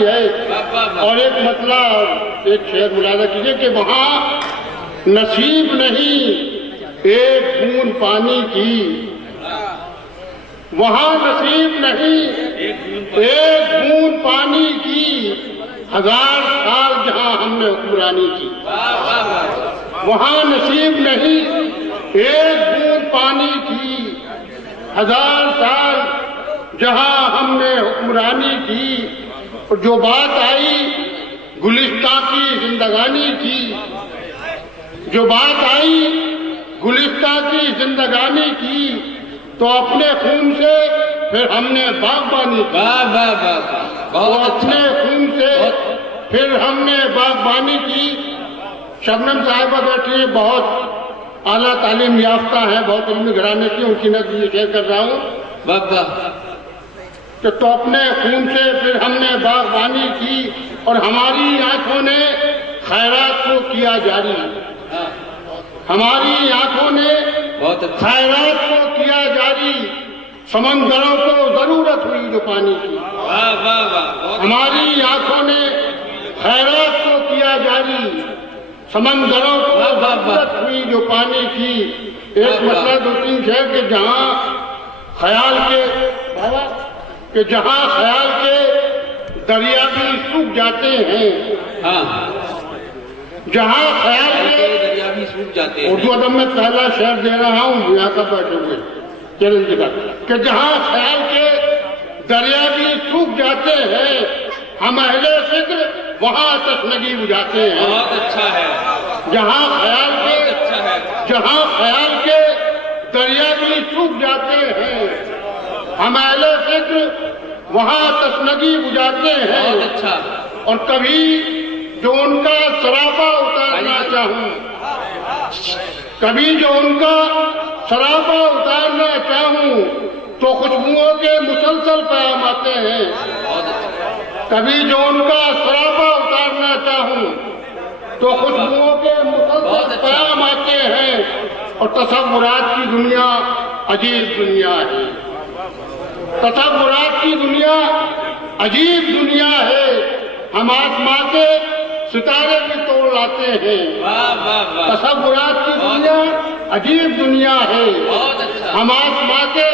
جاتی ہے. اور ایک مسئلہ، ایک شعر ملاحظہ کیجیے کہ وہاں نصیب نہیں ایک بوند پانی کی، وہاں نصیب نہیں ایک بوند پانی کی، 1000 سال جہاں ہم نے حکمرانی کی. وہاں نصیب نہیں ایک بوند پانی کی، 1000 سال جہاں ہم نے حکمرانی کی. اور جو بات آئی گلستان کی زندگانی کی، جو بات آئی گلستان کی زندگانی کی، تو اپنے خون سے پھر ہم نے باغبانی کی. تو اپنے خون سے پھر ہم نے باغبانی کی. شبنم صاحبہ بیٹھی ہیں، بہت اعلیٰ تعلیم یافتہ ہیں، بہت علمی گھرانے کی، ان کی نظر یہ شیئر کر رہا ہوں کہ تو اپنے خون سے پھر ہم نے باغبانی کی، اور ہماری آنکھوں نے خیرات کو کیا جاری. ہماری آنکھوں نے خیرات کو کیا جاری، سمندروں کو ضرورت ہوئی جو پانی کی. ہماری آنکھوں نے خیرات کو کیا جاری، سمندروں کو ضرورت ہوئی جو پانی کی. ایک مسئلہ 2-3 شعر کہ جہاں خیال کے دریا بھی سوکھ جاتے ہیں، جہاں خیال کے دریا بھی سوکھ جاتے ہیں. اردو ادب میں پہلا شعر دے رہا ہوں، یہاں کا بیٹھے ہوئے چیلنج کے بعد، کہ جہاں خیال کے دریا بھی سوکھ جاتے ہیں، ہم اہل فکر وہاں تشنگی بجھاتے ہیں. بہت اچھا ہے. جہاں خیال کے دریا بھی سوکھ جاتے ہیں، ہم اہل فکر وہاں تشنگی بجھاتے ہیں. اور کبھی جو ان کا سراپا اتارنا چاہوں، کبھی جو ان کا سراپا اتارنا چاہوں، تو خوشبوؤں کے مسلسل پیام آتے ہیں. کبھی جو ان کا سراپا اتارنا چاہوں تو خوشبوؤں کے مسلسل پیام آتے ہیں. اور تصورات کی دنیا عجیب دنیا ہے، تصورات کی دنیا عجیب دنیا ہے. ہم آسمان کے ستارے بھی توڑ لاتے ہیں. تصورات کی دنیا عجیب دنیا ہے، ہم آسمان کے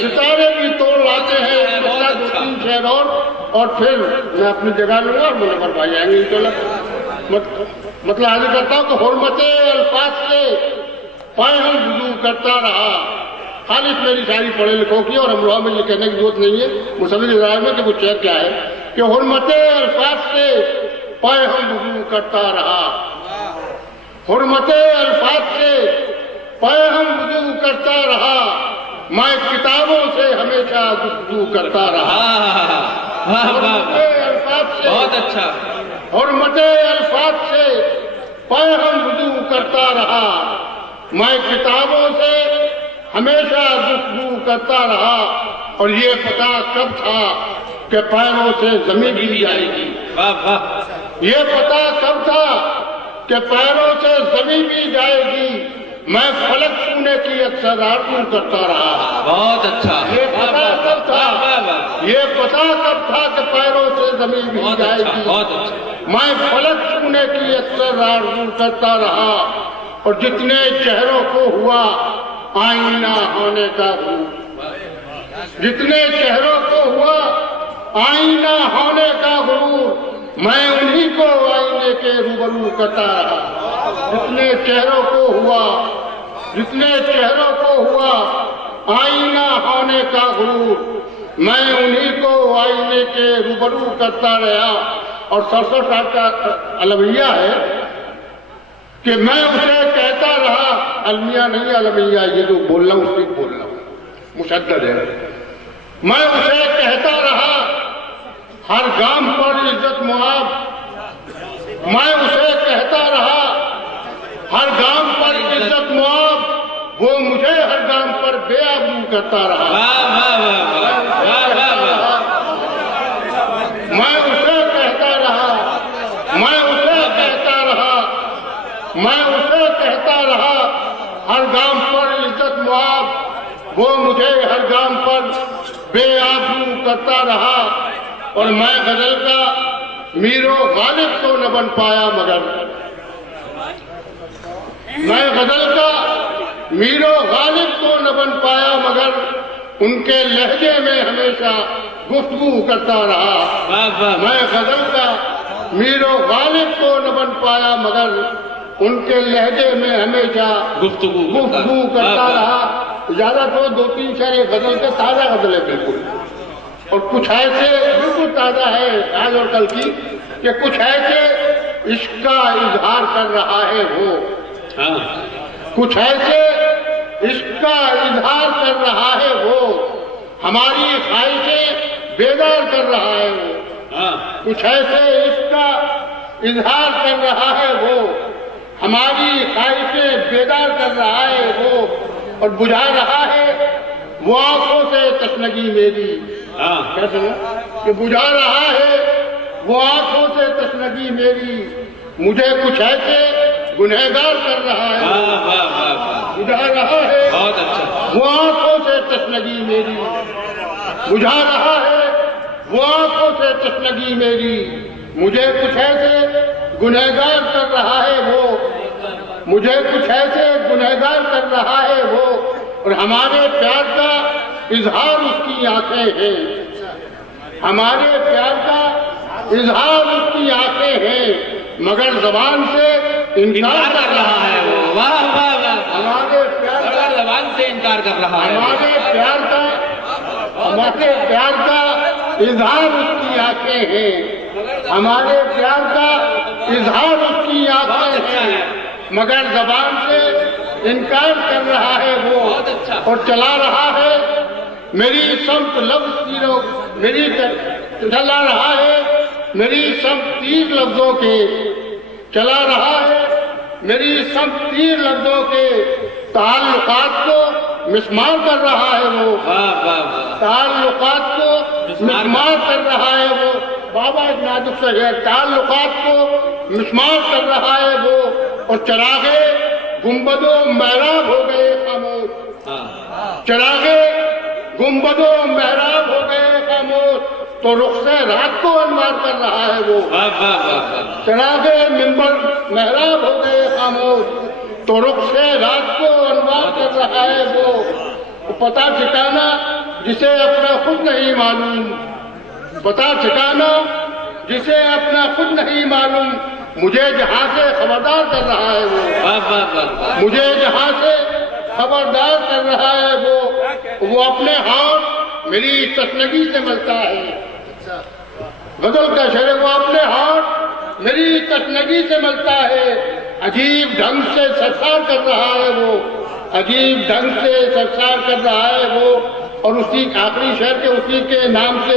ستارے بھی توڑ لاتے ہیں. 2-3 شعر اور پھر میں اپنی جگہ لوں گا اور منور بھائی آئیں گے انشاءاللہ. مطلب حاضر کرتا ہوں کہ حرمت الفاظ سے پائے ہم وضو کرتا رہا. خالص میری شاعری پڑھے لکھوں کی، اور امروہہ میں یہ کہنے کی ضرورت نہیں ہے مصور ذرائع میں کہ وہ شعر کیا ہے، کہ حرمت الفاظ سے پائے ہم وضو کرتا رہا. حرمت الفاظ سے پائے ہم وضو کرتا رہا، میں کتابوں سے ہمیشہ گفتگو کرتا رہا. بہت اچھا. حرمت الفاظ سے پائے ہم وضو کرتا رہا، میں کتابوں سے ہمیشہ گفتگو کرتا رہا. اور یہ پتہ کب تھا کہ پیروں سے زمین بھی جائے گی. یہ پتہ کب تھا کہ پیروں سے زمین بھی جائے گی، میں فلک چھونے کی اکثر آرزو کرتا رہا. بہت اچھا. یہ پتہ کب تھا، یہ پتہ کب تھا کہ پیروں سے زمین بھی جائے گی، میں فلک چھونے کی اکثر آرزو کرتا رہا. اور جتنے چہروں کو ہوا آئینہ ہونے کا غرور، جتنے چہروں کو ہوا آئینہ ہونے کا غرور، میں انہی کو آئینے کے روبرو کرتا رہا. جتنے چہروں کو ہوا آئینہ ہونے کا غرور، میں انہی کو آئینے کے روبرو کرتا رہا. اور سرسو صاحب کا المیہ ہے کہ میں اسے کہتا رہا، المیہ نہیں المیہ، یہ جو بول رہا ہوں اس کو بول رہا ہوں، مشدد ہے. میں اسے کہتا رہا ہر گام پر عزت معاب، میں اسے کہتا رہا ہر گام پر عزت معاب، وہ مجھے ہر گام پر بے آبرو کرتا رہا. میں اسے کہتا رہا ہر گام پر عزت معاب، وہ مجھے ہر گام پر بے آبرو کرتا رہا. اور میں غزل کا میرو غالب تو نہ بن پایا مگر میں غزل کا میرو غالب تو نہ بن پایا مگر ان کے لہجے میں ہمیشہ گفتگو کرتا رہا. میں غزل کا میرو غالب تو نہ بن پایا مگر ان کے لہجے میں ہمیشہ گفتگو کرتا رہا. اجازت ہو دو تین شعر غزل کے تازہ غزل ہے بالکل, اور کچھ ایسے بالکل تازہ ہے آج اور کل کی کہ کچھ ایسے عشق کا اظہار کر رہا ہے وہ, کچھ ایسے عشق کا اظہار کر رہا ہے وہ, ہماری خواہشیں بیدار کر رہا ہے وہ. کچھ ایسے عشق کا اظہار کر رہا ہے وہ, ہماری خواہشیں بیدار کر رہا ہے وہ, اور بجھا رہا ہے وہ آنکھوں سے تشنگی میری. کیسے کہ بجھا رہا ہے وہ آنکھوں سے تشنگی میری, مجھے کچھ ایسے گنہگار کر رہا ہے. بجھا رہا ہے وہ آنکھوں سے تشنگی میری, بجھا رہا ہے وہ آنکھوں سے تشنگی میری, مجھے کچھ ایسے گنہگار کر رہا ہے وہ, مجھے کچھ ایسے گنہگار کر رہا ہے وہ, اور ہمارے پیار کا اظہار اس کی آنکھیں ہیں. ہمارے پیار کا اظہار اس کی آنکھیں ہیں, مگر زبان سے انکار کر رہا ہے وہ. ہمارے پیار کا زبان سے انکار کر رہا ہے. ہمارے پیار کا اظہار اس کی آنکھیں ہیں. ہمارے پیار کا اظہار اس کی آنکھیں ہیں, مگر زبان سے انکار کر رہا ہے وہ, اور چلا رہا ہے میری سمت لفظ تیروں میری چلا رہا ہے میری سمت تیر لفظوں کے, چلا رہا ہے میری سمت تیر لفظوں کے, تعلقات کو مسمار کر رہا ہے وہ, تعلقات کو مسمار کر رہا ہے وہ. بابا نازک سے ہے, تعلقات کو مسمار کر رہا ہے وہ, اور چراغے گنبد و محراب ہو گئے خاموش. چراغے گنبد و محراب ہو گئے خاموش, تو رخ سے رات کو انوار کر رہا ہے وہ. چراغے منبر محراب ہو گئے خاموش, تو رخ سے رات کو انوار کر رہا ہے وہ. پتا ٹھکانا جسے اپنا خود نہیں معلوم, پتا ٹھکانا جسے اپنا خود نہیں معلوم, مجھے جہاں سے خبردار کر رہا ہے وہ. مجھے جہاں سے خبردار کر رہا ہے وہ اپنے ہاتھ میری تشنگی سے ملتا ہے. غزل کا شعر, وہ اپنے ہاتھ میری تشنگی سے ملتا ہے, عجیب ڈھنگ سے سرسار کر رہا ہے وہ, عجیب ڈھنگ سے سرسار کر رہا ہے وہ. اور اسی آخری شعر کے اسی کے نام سے